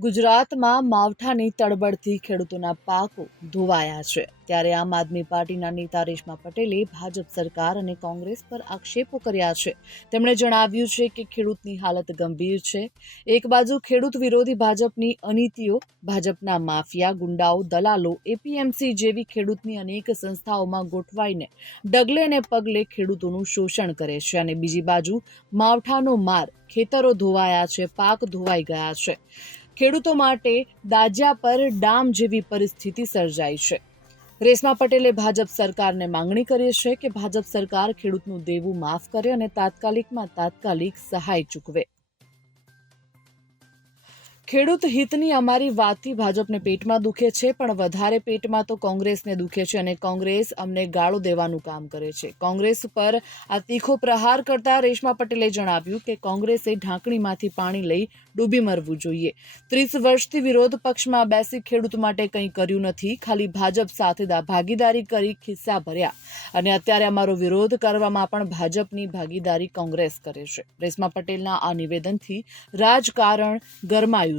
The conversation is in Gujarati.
ગુજરાતમાં માવઠાની તડબડથી ખેડૂતોના પાકો ધોવાયા છે. ત્યારે આમ આદમી પાર્ટીના નેતા રેશમા પટેલે ભાજપ સરકાર અને કોંગ્રેસ પર આક્ષેપો કર્યા છે. તેમણે જણાવ્યું છે કે ખેડૂતની હાલત ગંભીર છે. એક બાજુ ખેડૂત વિરોધી ભાજપની અનીતિઓ, ભાજપના માફિયા, ગુંડાઓ, દલાલો, એપીએમસી જેવી ખેડૂતની અનેક સંસ્થાઓમાં ગોઠવાઈને ડગલે ને પગલે ખેડૂતોનું શોષણ કરે છે અને બીજી બાજુ માવઠાનો માર ખેતરો ધોવાયા છે, પાક ધોવાઈ ગયા છે. ખેડૂતો માટે દાજા પર ડામ જેવી પરિસ્થિતિ સર્જાઈ છે. રેશમા પટેલે ભાજપ સરકારને માંગણી કરી છે કે ભાજપ સરકાર ખેડૂતનું દેવું માફ કરે અને તાત્કાલિકમાં તાત્કાલિક સહાય ચૂકવે. ખેડૂત હિતની અમારી વાતથી ભાજપને પેટમાં દુખે છે, પણ વધારે પેટમાં તો કોંગ્રેસને દુખે છે અને કોંગ્રેસ અમને ગાળો દેવાનું કામ કરે છે. કોંગ્રેસ પર આ તીખો પ્રહાર કરતા રેશમા પટેલે જણાવ્યું કે કોંગ્રેસે ઢાંકણીમાંથી પાણી લઈ ડૂબી મરવું જોઈએ. ત્રીસ વર્ષથી વિરોધ પક્ષમાં બેસી ખેડૂત માટે કંઈ કર્યું નથી, ખાલી ભાજપ સાથે ભાગીદારી કરી ખિસ્સા ભર્યા. અને અત્યારે અમારો વિરોધ કરવામાં પણ ભાજપની ભાગીદારી કોંગ્રેસ કરે છે. રેશમા પટેલના આ નિવેદનથી રાજકારણ ગરમાયું